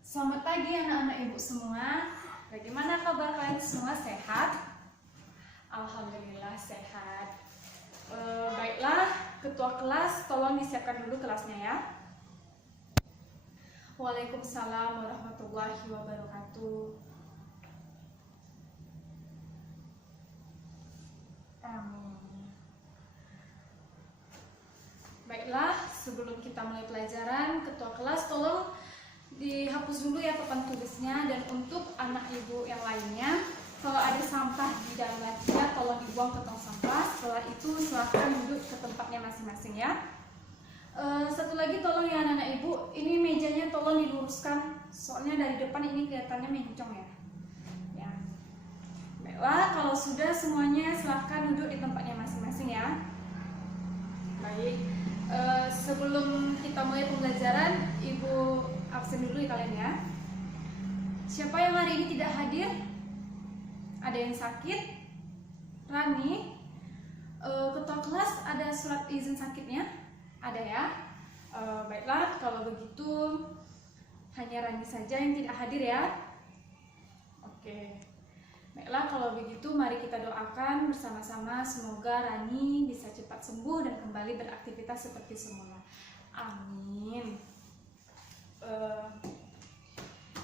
Selamat pagi anak-anak ibu semua. Bagaimana kabar kalian semua, sehat? Alhamdulillah sehat. Baiklah, ketua kelas tolong disiapkan dulu kelasnya ya. Waalaikumsalam warahmatullahi wabarakatuh. Amin. Baiklah, sebelum kita mulai pelajaran, ketua kelas tolong dihapus dulu ya papan tulisnya, dan untuk anak ibu yang lainnya, kalau ada sampah di dalam lacinya tolong dibuang ke tong sampah. Setelah itu silahkan duduk ke tempatnya masing-masing ya. Satu lagi tolong ya anak-anak ibu, ini mejanya tolong diluruskan, soalnya dari depan ini kelihatannya mencong ya. Ya. Baiklah, kalau sudah semuanya silahkan duduk di tempatnya masing-masing ya. Baik. Sebelum kita mulai pembelajaran, ibu absen dulu ya kalian ya. Siapa yang hari ini tidak hadir? Ada yang sakit? Rani? Ketua kelas ada surat izin sakitnya? Ada ya? Baiklah, kalau begitu hanya Rani saja yang tidak hadir ya. Oke. Baiklah, kalau begitu mari kita doakan bersama-sama, semoga Rani bisa cepat sembuh dan kembali beraktivitas seperti semula. Amin.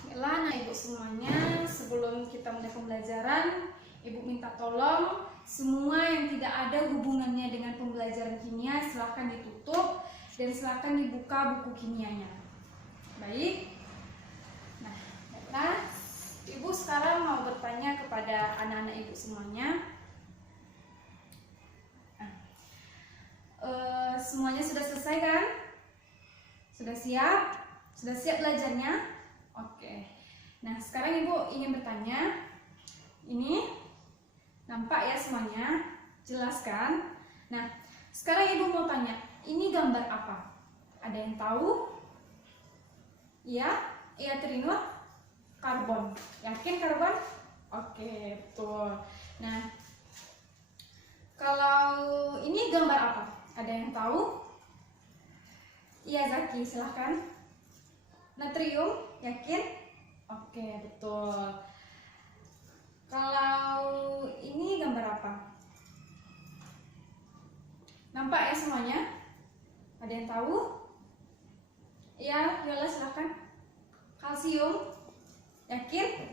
Baiklah anak ibu semuanya, sebelum kita mulai pembelajaran, ibu minta tolong semua yang tidak ada hubungannya dengan pembelajaran kimia silahkan ditutup dan silahkan dibuka buku kimianya. Baik. Nah, baiklah, ibu sekarang mau bertanya kepada anak-anak ibu semuanya. Semuanya sudah selesai kan? Sudah siap? Sudah siap belajarnya? Oke. Nah, sekarang ibu ingin bertanya. Ini nampak ya semuanya? Jelas kan? Nah, sekarang ibu mau tanya, ini gambar apa? Ada yang tahu? Iya? Iya Trinur? Karbon. Yakin karbon? Oke, betul. Nah, kalau ini gambar apa? Ada yang tahu? Iya Zaki, silahkan. Natrium, yakin? Oke, betul. Kalau ini gambar apa? Nampak ya semuanya? Ada yang tahu? Iya, Yola silahkan. Kalsium, yakin?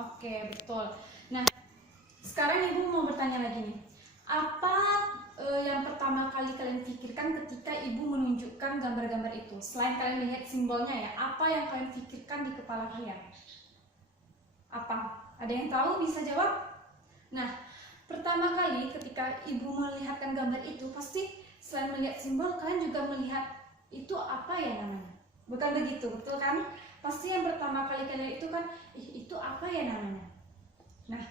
Oke, betul. Nah, sekarang ibu mau bertanya lagi nih. Apa yang pertama kali kalian pikirkan ketika ibu menunjukkan gambar-gambar itu? Selain kalian melihat simbolnya ya, apa yang kalian pikirkan di kepala kalian? Apa? Ada yang tahu bisa jawab? Nah, pertama kali ketika ibu melihatkan gambar itu, pasti selain melihat simbol, kalian juga melihat itu apa ya namanya? Bukan begitu, betul kan? Pasti yang pertama kali kalian itu kan, itu apa ya namanya? Nah,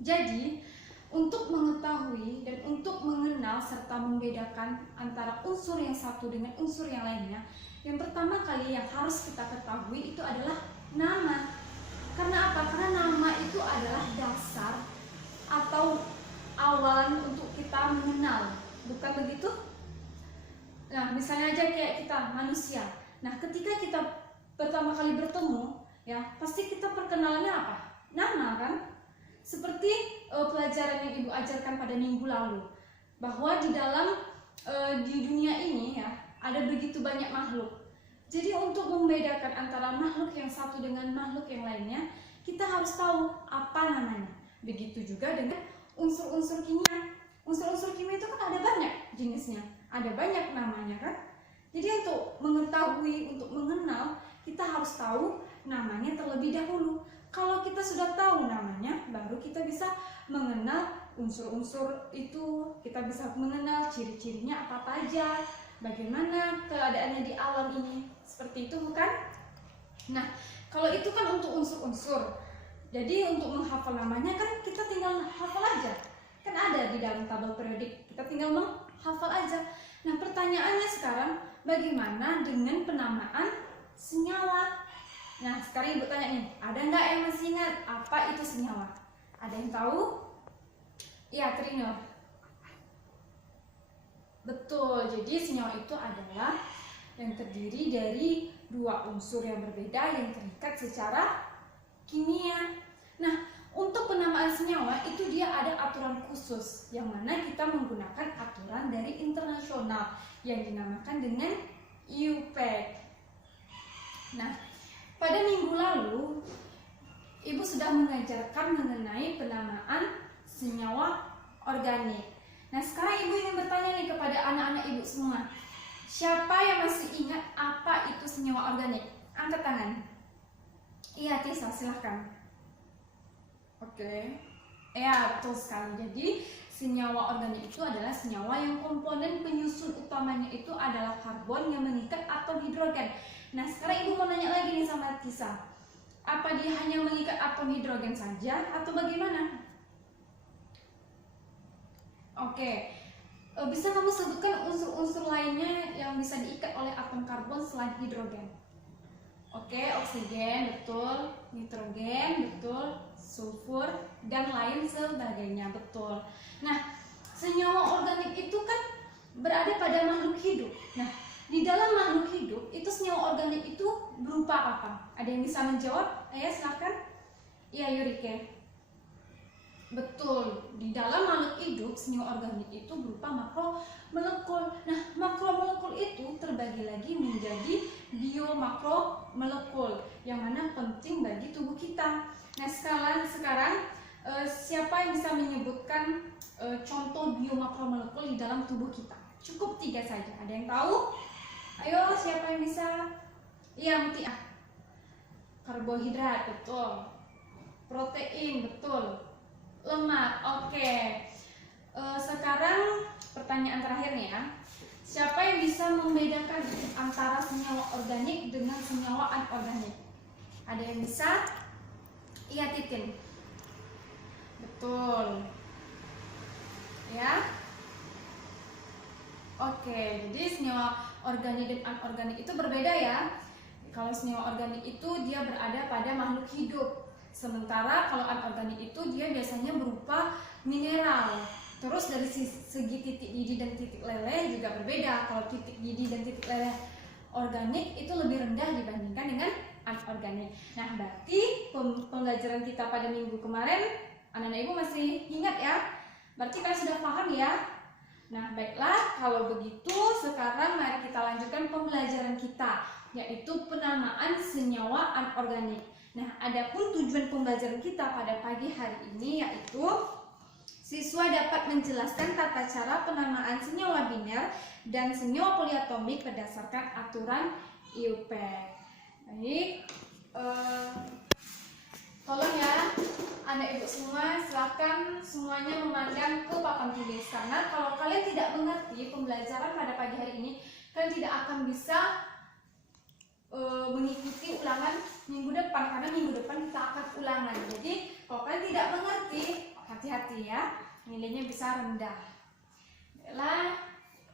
jadi untuk mengetahui dan untuk mengenal serta membedakan antara unsur yang satu dengan unsur yang lainnya, yang pertama kali yang harus kita ketahui itu adalah nama. Karena apa? Karena nama itu adalah dasar atau awalan untuk kita mengenal, bukan begitu? Nah, misalnya aja kayak kita manusia. Nah, ketika kita pertama kali bertemu, ya pasti kita perkenalannya apa? Nama kan? Seperti pelajaran yang ibu ajarkan pada minggu lalu, bahwa di dalam di dunia ini ya ada begitu banyak makhluk. Jadi untuk membedakan antara makhluk yang satu dengan makhluk yang lainnya, kita harus tahu apa namanya. Begitu juga dengan unsur-unsur kimia. Unsur-unsur kimia itu kan ada banyak jenisnya, ada banyak namanya kan. Jadi untuk mengetahui, untuk mengenal, kita harus tahu namanya terlebih dahulu. Kalau kita sudah tahu namanya, baru kita bisa mengenal unsur-unsur itu, kita bisa mengenal ciri-cirinya apa-apa aja, bagaimana keadaannya di alam ini, seperti itu bukan? Nah, kalau itu kan untuk unsur-unsur. Jadi untuk menghafal namanya kan kita tinggal hafal aja. Kan ada di dalam tabel periodik, kita tinggal menghafal aja. Nah, pertanyaannya sekarang, bagaimana dengan penamaan senyawa? Nah, sekarang ibu tanya nih, ada nggak yang masih ingat apa itu senyawa? Ada yang tahu? Iya, Trino. Betul, jadi senyawa itu adalah yang terdiri dari dua unsur yang berbeda yang terikat secara kimia. Nah, untuk penamaan senyawa itu dia ada aturan khusus yang mana kita menggunakan aturan dari internasional yang dinamakan dengan IUPAC. Nah, pada minggu lalu Ibu sudah mengajarkan mengenai penamaan senyawa organik. Nah, sekarang Ibu ingin bertanya nih kepada anak-anak Ibu semua. Siapa yang masih ingat apa itu senyawa organik? Angkat tangan. Iya, Tisa, silahkan. Oke. Ya, betul sekali. Jadi, senyawa organik itu adalah senyawa yang komponen penyusun utamanya itu adalah karbon yang mengikat atom hidrogen. Nah, sekarang Ibu mau nanya lagi nih sama Tisa. Apa dia hanya mengikat atom hidrogen saja atau bagaimana? Oke. Bisa kamu sebutkan unsur-unsur lainnya yang bisa diikat oleh atom karbon selain hidrogen? Oke, oksigen, betul. Nitrogen, betul. Sulfur, dan lain sebagainya, betul. Nah, senyawa organik itu kan berada pada makhluk hidup. Nah, di dalam makhluk hidup itu senyawa organik itu berupa apa? Ada yang bisa menjawab? Ayo silakan. Iya, Yurike. Betul, di dalam makhluk hidup senyawa organik itu berupa makromolekul. Nah, makromolekul itu terbagi lagi menjadi biomakromolekul yang mana penting bagi tubuh kita. Nah, sekarang siapa yang bisa menyebutkan contoh biomakromolekul di dalam tubuh kita? Cukup 3 saja. Ada yang tahu? Ayo, siapa yang bisa? Iya, Mutia. Karbohidrat, betul. Protein, betul. Lemak, oke. Sekarang pertanyaan terakhir nih ya. Siapa yang bisa membedakan antara senyawa organik dengan senyawa anorganik? Ada yang bisa? Iya, Titin. Betul. Ya. Oke, jadi senyawa organik dan anorganik itu berbeda ya. Kalau senyawa organik itu dia berada pada makhluk hidup. Sementara kalau anorganik itu dia biasanya berupa mineral. Terus dari segi titik didih dan titik leleh juga berbeda. Kalau titik didih dan titik leleh organik itu lebih rendah dibandingkan dengan anorganik. Nah, berarti pembelajaran kita pada minggu kemarin anak-anak Ibu masih ingat ya? Berarti kalian sudah paham ya? Nah, baiklah, kalau begitu sekarang mari kita lanjutkan pembelajaran kita, yaitu penamaan senyawa anorganik. Nah, adapun tujuan pembelajaran kita pada pagi hari ini yaitu siswa dapat menjelaskan tata cara penamaan senyawa biner dan senyawa poliatomik berdasarkan aturan IUPAC. Baik, tolong ya anak ibu semua, silakan semuanya memandang ke papan tulis, karena kalau kalian tidak mengerti pembelajaran pada pagi hari ini, kalian tidak akan bisa mengikuti ulangan minggu depan, karena minggu depan kita akan ulangan. Jadi kalau kalian tidak mengerti, hati-hati ya, nilainya bisa rendah. Baiklah,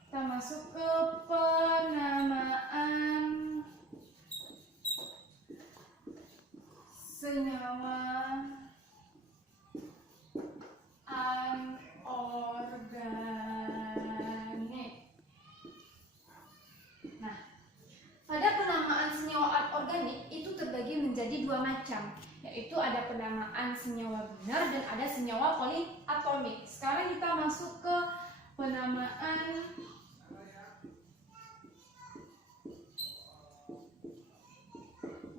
kita masuk ke penamaan senyawa anorganik. Nah, pada penamaan senyawa anorganik itu terbagi menjadi 2 macam, yaitu ada penamaan senyawa biner dan ada senyawa poliatomik. Sekarang kita masuk ke penamaan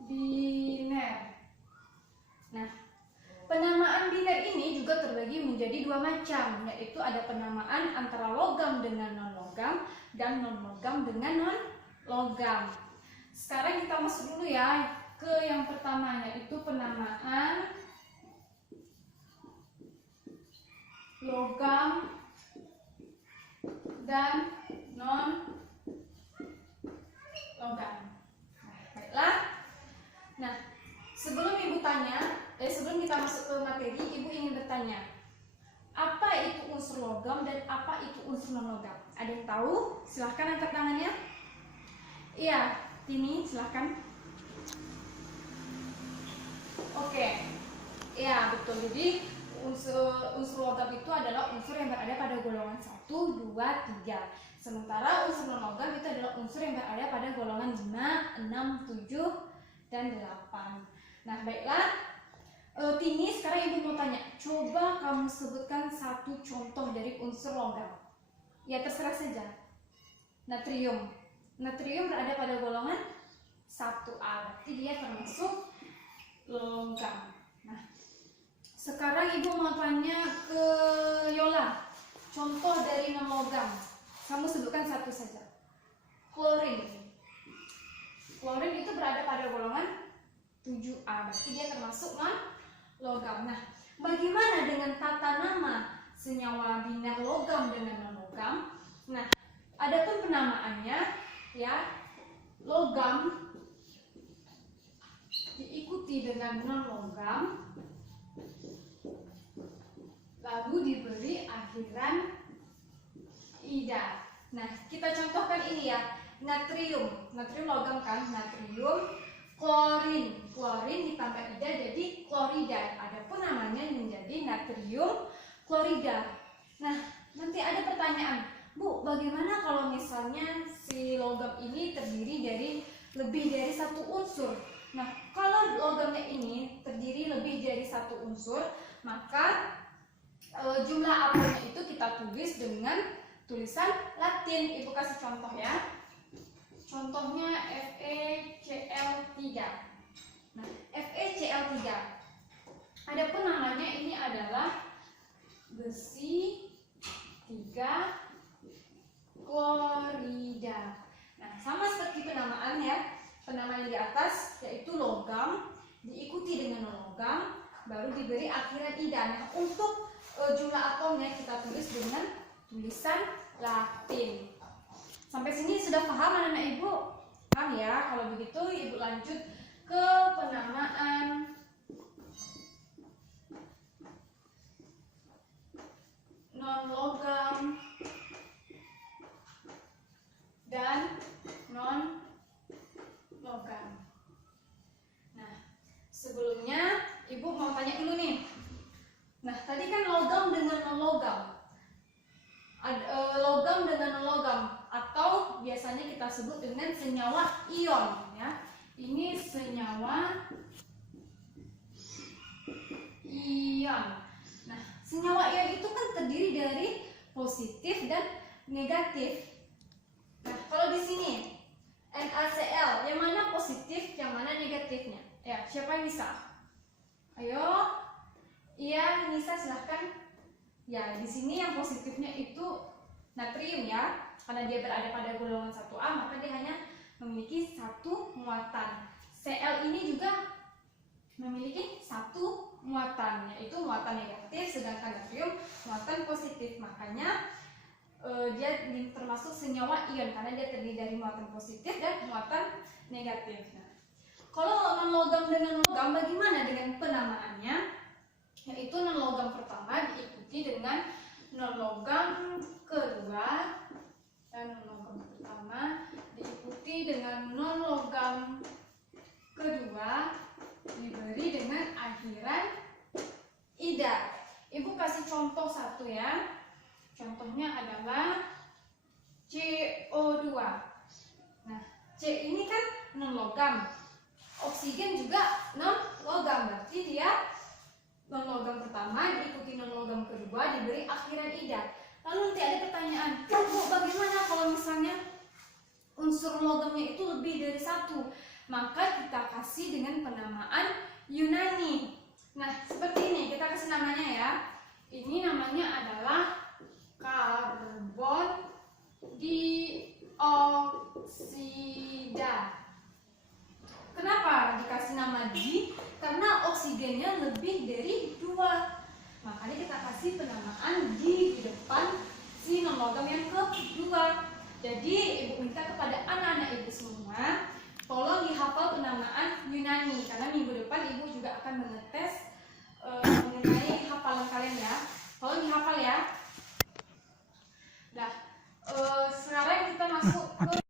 biner. Nah, penamaan biner ini juga terbagi menjadi 2 macam, yaitu ada penamaan antara logam dengan non-logam dan non-logam dengan non-logam. Sekarang kita masuk dulu ya ke yang pertama, yaitu penamaan logam dan non-logam. Baiklah. Nah, sebelum ibu tanya, sebelum kita masuk ke materi, ibu ingin bertanya, apa itu unsur logam dan apa itu unsur non-logam? Ada yang tahu? Silahkan angkat tangannya. Iya, Tini, silahkan. Oke, iya betul. Jadi unsur logam itu adalah unsur yang berada pada golongan 1, 2, 3. Sementara unsur non-logam itu adalah unsur yang berada pada golongan 5, 6, 7, dan 8. Nah, baiklah. Tini, sekarang ibu mau tanya, coba kamu sebutkan satu contoh dari unsur logam. Ya, terserah saja. Natrium. Natrium berada pada golongan 1A, berarti dia termasuk logam. Nah, sekarang ibu mau tanya ke Yola, contoh dari non logam. Kamu sebutkan satu saja. Klorin. Klorin itu berada pada golongan 7A, berarti dia termasuk non logam. Nah, bagaimana dengan tata nama senyawa biner logam dengan non logam? Nah, adapun penamaannya, ya, logam diikuti dengan non logam, lalu diberi akhiran ida. Nah, kita contohkan ini ya. Natrium, natrium logam kan, natrium. Klorin, klorin ditambah ida jadi klorida. Adapun namanya menjadi natrium klorida. Nah, nanti ada pertanyaan, Bu, bagaimana kalau misalnya si logam ini terdiri dari lebih dari satu unsur? Nah, kalau logamnya ini terdiri lebih dari satu unsur, maka jumlah atomnya itu kita tulis dengan tulisan Latin. Ibu kasih contoh ya. Contohnya FeCl3. Nah, FeCl3. Adapun namanya ini adalah besi 3 klorida. Nah, sama seperti penamaan ya. Penamaan di atas yaitu logam diikuti dengan non logam, baru diberi akhiran ida. Nah, untuk jumlah atomnya kita tulis dengan tulisan Latin. Sampai sini sudah paham anak-anak ibu? Paham ya? Kalau begitu ibu lanjut ke penamaan non-logam dan non-logam. Nah, sebelumnya ibu mau tanya dulu nih. Nah, tadi kan logam dengan non-logam. Logam dengan non-logam, atau biasanya kita sebut dengan senyawa ion ya. Ini senyawa ion. Nah, senyawa ion itu kan terdiri dari positif dan negatif. Nah, kalau di sini NaCl, yang mana positif, yang mana negatifnya? Ya, siapa yang bisa? Ayo. Iya, Nisa silahkan. Ya, di sini yang positifnya itu natrium ya, karena dia berada pada golongan 1A, maka dia hanya memiliki satu muatan. Cl ini juga memiliki satu muatan, yaitu muatan negatif, sedangkan natrium muatan positif. Makanya dia termasuk senyawa ion karena dia terdiri dari muatan positif dan muatan negatif. Nah, kalau non logam dengan logam, bagaimana dengan penamaannya? Yaitu non logam pertama diikuti dengan non logam kedua, dan non logam pertama diikuti dengan non logam kedua diberi dengan akhiran ida. Ibu kasih contoh satu ya. Contohnya adalah CO2. Nah, C ini kan non logam, oksigen juga non logam, berarti dia non logam pertama diikuti non logam kedua diberi akhiran ida. Lalu nanti ada pertanyaan, Bu, bagaimana kalau misalnya unsur logamnya itu lebih dari satu? Maka kita kasih dengan penamaan Yunani. Nah, seperti ini, kita kasih namanya ya. Ini namanya adalah karbon dioksida. Kenapa dikasih nama di? Karena oksigennya lebih dari 2. Makanya kita kasih penamaan di depan si non logam yang kedua. Jadi ibu minta kepada anak-anak ibu semua, tolong dihafal penamaan Yunani, karena minggu depan ibu juga akan mengetes mengenai hafalan kalian ya. Tolong dihafal ya. Nah, sekarang kita masuk ke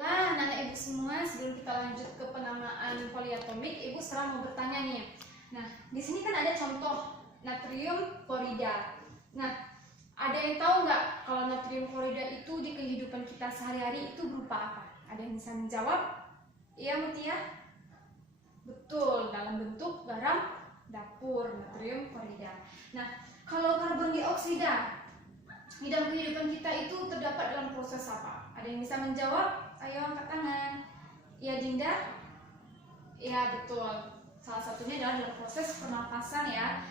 anak ibu semua. Sebelum kita lanjut ke penamaan poliatomik, ibu sekarang mau bertanya nih. Nah, di sini kan ada contoh natrium klorida. Nah, ada yang tahu nggak kalau natrium klorida itu di kehidupan kita sehari-hari itu berupa apa? Ada yang bisa menjawab? Iya, Mutia? Betul, dalam bentuk garam dapur, natrium klorida. Nah, kalau karbon dioksida di dalam kehidupan kita itu terdapat dalam proses apa? Ada yang bisa menjawab? Ayo angkat tangan. Iya, Dinda? Iya, betul. Salah satunya adalah dalam proses pernafasan ya,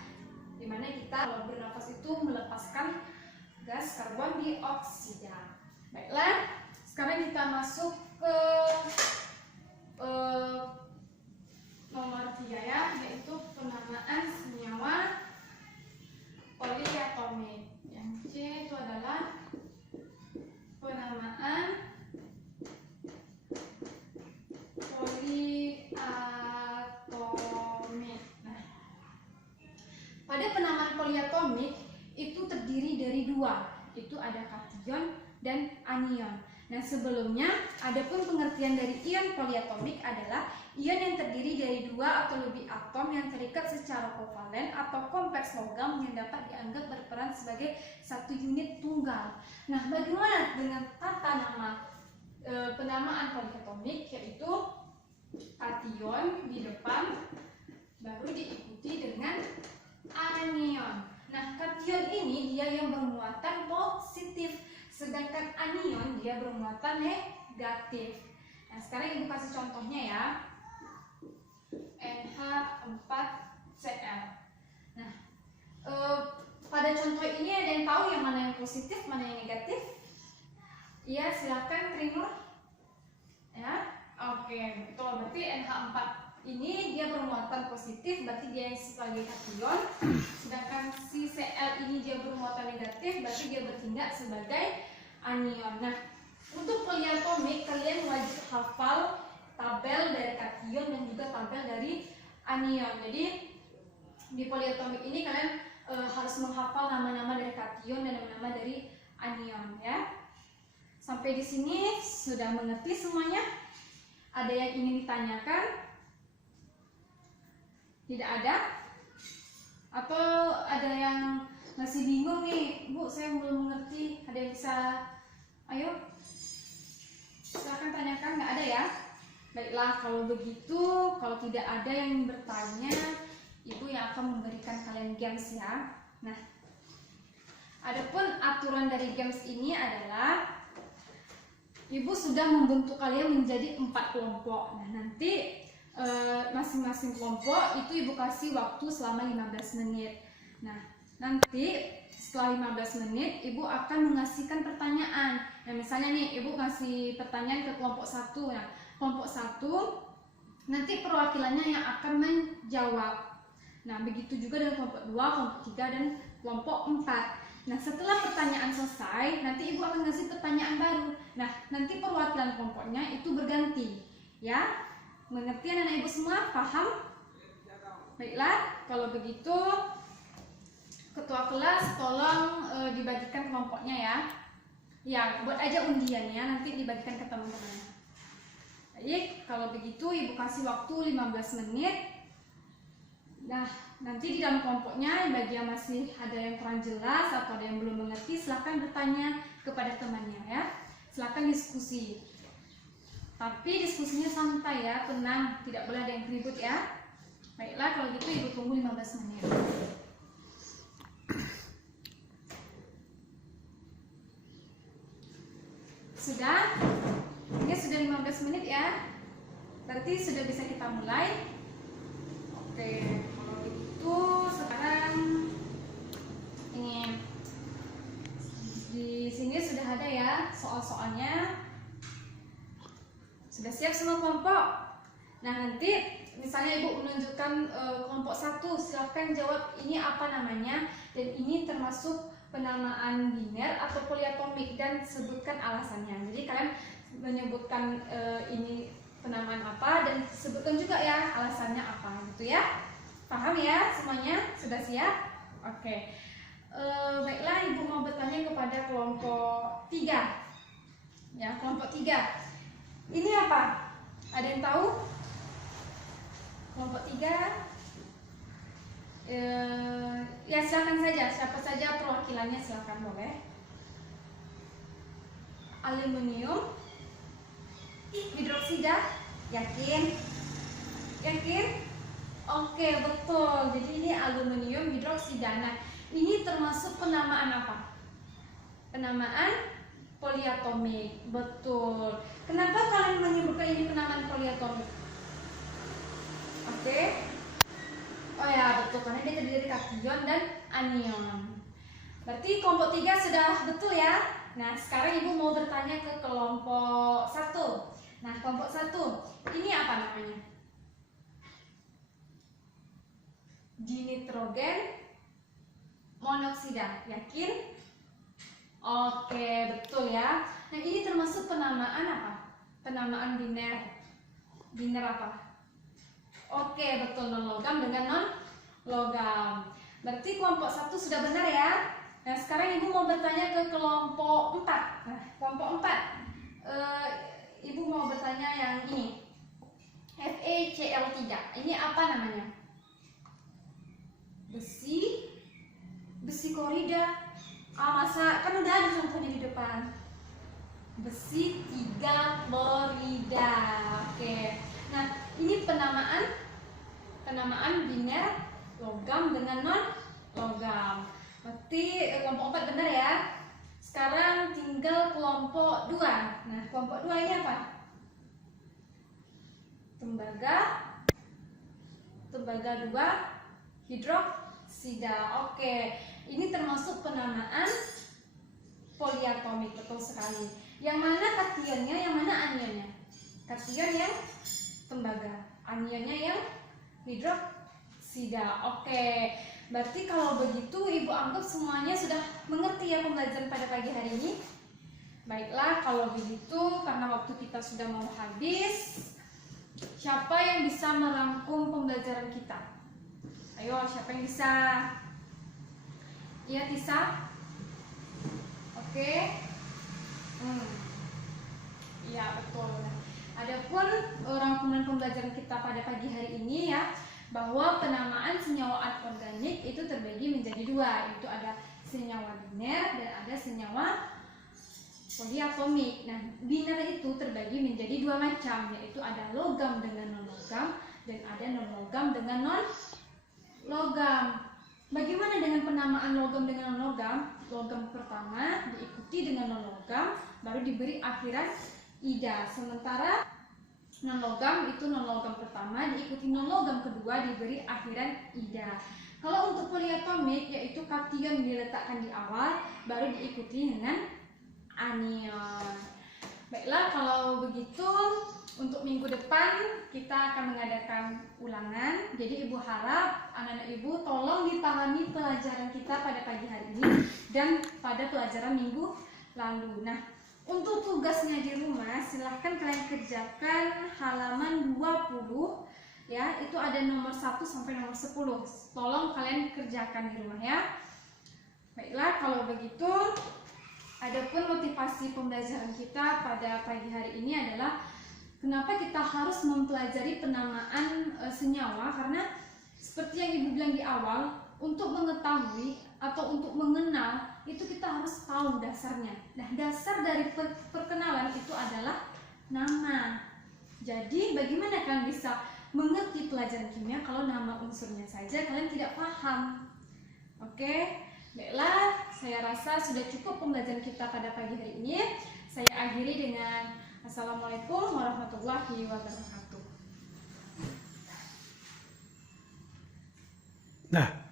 dimana kita kalau bernafas itu melepaskan gas karbon dioksida. Baiklah, sekarang kita masuk ke nomor 3 ya, yaitu penamaan senyawa poliatomik. Yang C itu adalah penamaan poliatomik. Nah, pada penamaan poliatomik itu terdiri dari dua, itu ada kation dan anion. Nah, sebelumnya adapun pengertian dari ion poliatomik adalah ion yang terdiri dari dua atau lebih atom yang terikat secara kovalen atau kompleks logam yang dapat dianggap berperan sebagai satu unit tunggal. Nah, bagaimana dengan tata nama penamaan poliatomik, yaitu kation di depan baru diikuti dengan anion. Nah, kation ini dia yang bermuatan positif, sedangkan anion dia bermuatan negatif. Nah, sekarang Ibu kasih contohnya ya. NH4Cl. Nah, pada contoh ini ada yang tahu yang mana yang positif, mana yang negatif? Iya, silakan Trinur. Ya, oke, betul. Berarti NH4 ini dia bermuatan positif, berarti dia sebagai kation. Sedangkan si Cl ini dia bermuatan negatif, berarti dia bertindak sebagai anion. Nah, untuk poliatomik kalian wajib hafal tabel dari kation dan juga tabel dari anion. Jadi di poliatomik ini kalian harus menghafal nama-nama dari kation dan nama-nama dari anion ya. Sampai di sini sudah mengerti semuanya? Ada yang ingin ditanyakan? Tidak ada? Atau ada yang masih bingung nih, Bu, saya belum mengerti. Ada yang bisa? Ayo, silakan tanyakan. Nggak ada ya? Baiklah, kalau begitu, kalau tidak ada yang bertanya, Ibu yang akan memberikan kalian games ya. Nah, adapun aturan dari games ini adalah Ibu sudah membentuk kalian menjadi 4 kelompok. Nah, nanti masing-masing kelompok itu Ibu kasih waktu selama 15 menit. Nah, nanti setelah 15 menit Ibu akan mengasihkan pertanyaan. Nah, misalnya nih Ibu kasih pertanyaan ke kelompok 1. Nah, kelompok 1 nanti perwakilannya yang akan menjawab. Nah, begitu juga dengan kelompok 2, kelompok 3, dan kelompok 4. Nah, setelah pertanyaan selesai, nanti Ibu akan ngasih pertanyaan baru. Nah, nanti perwakilan kelompoknya itu berganti. Ya, mengerti anak Ibu semua? Paham? Baiklah, kalau begitu ketua kelas tolong dibagikan kelompoknya ya. Ya, buat aja undiannya, nanti dibagikan ke teman-teman. Baik, kalau begitu Ibu kasih waktu 15 menit. Nah, nanti di dalam kelompoknya bagi yang masih ada yang kurang jelas atau ada yang belum mengerti, silahkan bertanya kepada temannya ya. Silahkan diskusi. Tapi diskusinya santai ya, tenang, tidak boleh ada yang ribut ya. Baiklah, kalau gitu Ibu tunggu 15 menit. Sudah? Ini sudah 15 menit ya. Berarti sudah bisa kita mulai. Oke, kalau begitu sekarang ini di sini sudah ada ya soal-soalnya. Sudah siap semua kelompok? Nah, nanti misalnya Ibu menunjukkan kelompok 1, silahkan jawab ini apa namanya, dan ini termasuk penamaan biner atau poliatomik, dan sebutkan alasannya. Jadi kalian menyebutkan ini penamaan apa dan sebutkan juga ya alasannya apa gitu ya. Paham ya semuanya? Sudah siap? Oke. Baiklah, Ibu mau bertanya kepada kelompok 3. Ya, kelompok 3. Ini apa? Ada yang tahu? Kelompok 3. Ya silakan saja, siapa saja perwakilannya silakan boleh. Aluminium hidroksida, yakin? Yakin? Oke, betul. Jadi ini aluminium hidroksida. Nah, ini termasuk penamaan apa? Penamaan poliatomik. Betul. Kenapa kalian menyebutkan ini penamaan poliatomik? Oke. Oh ya, betul. Karena dia terdiri dari kation dan anion. Berarti kelompok 3 sudah betul ya. Nah, sekarang Ibu mau bertanya ke kelompok 1. Nah, kelompok 1. Ini apa namanya? Dinitrogen monoksida, yakin? Oke, betul ya. Nah, ini termasuk penamaan apa? Penamaan biner. Biner apa? Oke, betul, non logam dengan non logam. Berarti kelompok 1 sudah benar ya. Nah, sekarang Ibu mau bertanya ke kelompok 4. Nah, kelompok 4 Ibu mau bertanya yang ini. FeCl3. Ini apa namanya? Besi klorida. Masa kan udah ada contohnya di depan. Besi 3 klorida. Oke. Nah, ini penamaan biner logam dengan non logam. Berarti kelompok 4 benar ya. Sekarang tinggal kelompok 2. Nah, kelompok 2 ini apa? Tembaga 2 hidroksida. Oke. Ini termasuk penamaan poliatomik, betul sekali. Yang mana kationnya, yang mana anionnya? Kation yang tembaga, anionnya yang hidroksida. Oke, berarti kalau begitu Ibu anggap semuanya sudah mengerti ya pembelajaran pada pagi hari ini. Baiklah, kalau begitu karena waktu kita sudah mau habis, siapa yang bisa merangkum pembelajaran kita? Ayo, siapa yang bisa? Iya, Tisa? Oke. Iya, betul. Adapun rangkuman pembelajaran kita pada pagi hari ini ya, bahwa penamaan senyawa anorganik itu terbagi menjadi 2, yaitu ada senyawa biner dan ada senyawa poliatomik. Nah, biner itu terbagi menjadi 2 macam, yaitu ada logam dengan non logam dan ada non logam dengan non logam. Bagaimana dengan penamaan logam dengan non logam? Logam pertama diikuti dengan non logam, baru diberi akhiran ida. Sementara non logam itu non logam pertama diikuti non logam kedua diberi akhiran ida. Kalau untuk poliatomik yaitu kation diletakkan di awal, baru diikuti dengan anion. Baiklah, kalau begitu untuk minggu depan kita akan mengadakan ulangan. Jadi Ibu harap anak-anak Ibu tolong dipahami pelajaran kita pada pagi hari ini dan pada pelajaran minggu lalu. Nah, untuk tugasnya di rumah silahkan kalian kerjakan halaman 20 ya. Itu ada nomor 1 sampai nomor 10. Tolong kalian kerjakan di rumah ya. Baiklah, kalau begitu adapun motivasi pembelajaran kita pada pagi hari ini adalah kenapa kita harus mempelajari penamaan senyawa, karena seperti yang Ibu bilang di awal, untuk mengetahui atau untuk mengenal itu kita harus tahu dasarnya. Nah, dasar dari perkenalan itu adalah nama. Jadi bagaimana kalian bisa mengerti pelajaran kimia kalau nama unsurnya saja kalian tidak paham? Oke, baiklah, saya rasa sudah cukup pembelajaran kita pada pagi hari ini. Saya akhiri dengan Assalamualaikum warahmatullahi wabarakatuh. Nah,